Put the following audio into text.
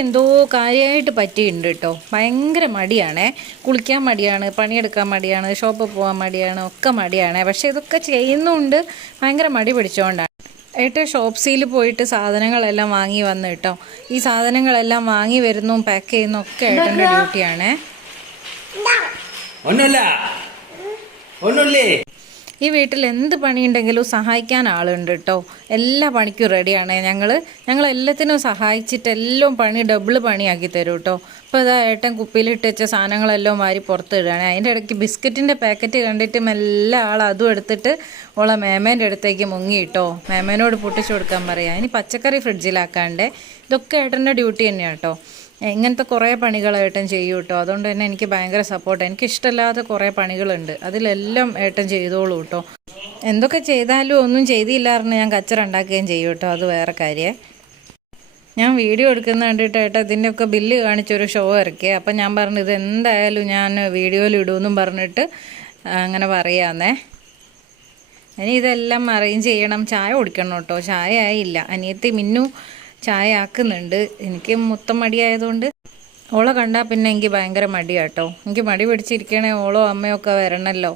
എന്തോ കാര്യമായിട്ട് പറ്റിയിട്ടുണ്ട് കേട്ടോ. ഭയങ്കര മടിയാണേ. കുളിക്കാൻ മടിയാണ്, പണിയെടുക്കാൻ മടിയാണ്, ഷോപ്പിൽ പോകാൻ മടിയാണ്, ഒക്കെ മടിയാണ്. പക്ഷേ ഇതൊക്കെ ചെയ്യുന്നുണ്ട് ഭയങ്കര മടി പിടിച്ചുകൊണ്ടാണ്. ഏട്ടൻ ഷോപ്സിയിൽ പോയിട്ട് സാധനങ്ങളെല്ലാം വാങ്ങി വന്നു കേട്ടോ. ഈ സാധനങ്ങളെല്ലാം വാങ്ങി വരുന്നു, പാക്ക് ചെയ്യുന്നു ഒക്കെ ഏട്ടൻ്റെ ഡ്യൂട്ടിയാണേ. ഈ വീട്ടിൽ എന്ത് പണിയുണ്ടെങ്കിലും സഹായിക്കാൻ ആളുണ്ട് കേട്ടോ. എല്ലാ പണിക്കും റെഡിയാണ്. ഞങ്ങൾ എല്ലാത്തിനും സഹായിച്ചിട്ട് എല്ലാം പണി ഡബിൾ പണിയാക്കി തരും കേട്ടോ. അപ്പോൾ ഇതാ ഏട്ടൻ കുപ്പിയിലിട്ട് വെച്ച സാധനങ്ങളെല്ലാം വാരി പുറത്തിടുകയാണ്. അതിൻ്റെ ഇടയ്ക്ക് ബിസ്ക്കറ്റിൻ്റെ പാക്കറ്റ് കണ്ടിട്ട് എല്ലാ അതും എടുത്തിട്ട് ഓളെ മേമേൻ്റെ അടുത്തേക്ക് മുങ്ങി കേട്ടോ. മേമേനോട് പൊട്ടിച്ചു കൊടുക്കാൻ പറയാം. ഇനി പച്ചക്കറി ഫ്രിഡ്ജിലാക്കാണ്ടേ. ഇതൊക്കെ ഏട്ടൻ്റെ ഡ്യൂട്ടി തന്നെയാണ് കേട്ടോ. ഇങ്ങനത്തെ കുറേ പണികൾ ഏട്ടൻ ചെയ്യും കേട്ടോ. അതുകൊണ്ട് തന്നെ എനിക്ക് ഭയങ്കര സപ്പോർട്ട്. എനിക്കിഷ്ടമില്ലാത്ത കുറേ പണികളുണ്ട്, അതിലെല്ലാം ഏട്ടൻ ചെയ്തോളൂ കേട്ടോ. എന്തൊക്കെ ചെയ്താലും ഒന്നും ചെയ്തില്ലായിരുന്നു ഞാൻ കച്ചറ ഉണ്ടാക്കുകയും ചെയ്യും കേട്ടോ. അത് വേറെ കാര്യമേ. ഞാൻ വീഡിയോ എടുക്കുന്ന കണ്ടിട്ട് ഏട്ടാ ഇതിൻ്റെയൊക്കെ ബില്ല് കാണിച്ചൊരു ഷോ ഇറക്കി. അപ്പം ഞാൻ പറഞ്ഞു ഇത് എന്തായാലും ഞാൻ വീഡിയോയിൽ ഇടുമെന്നും പറഞ്ഞിട്ട് അങ്ങനെ പറയാന്നേ. ഇനി ഇതെല്ലാം അറേഞ്ച് ചെയ്യണം. ചായ കുടിക്കണം കേട്ടോ. ചായ ആയില്ല. അനിയത്തി മിന്നു ചായ ആക്കുന്നുണ്ട്. എനിക്ക് മൊത്തം മടിയായതുകൊണ്ട് ഓളെ കണ്ടാൽ പിന്നെ എനിക്ക് ഭയങ്കര മടിയാട്ടോ. എനിക്ക് മടി പിടിച്ചിരിക്കണേ ഓളോ അമ്മയോ ഒക്കെ വരണമല്ലോ.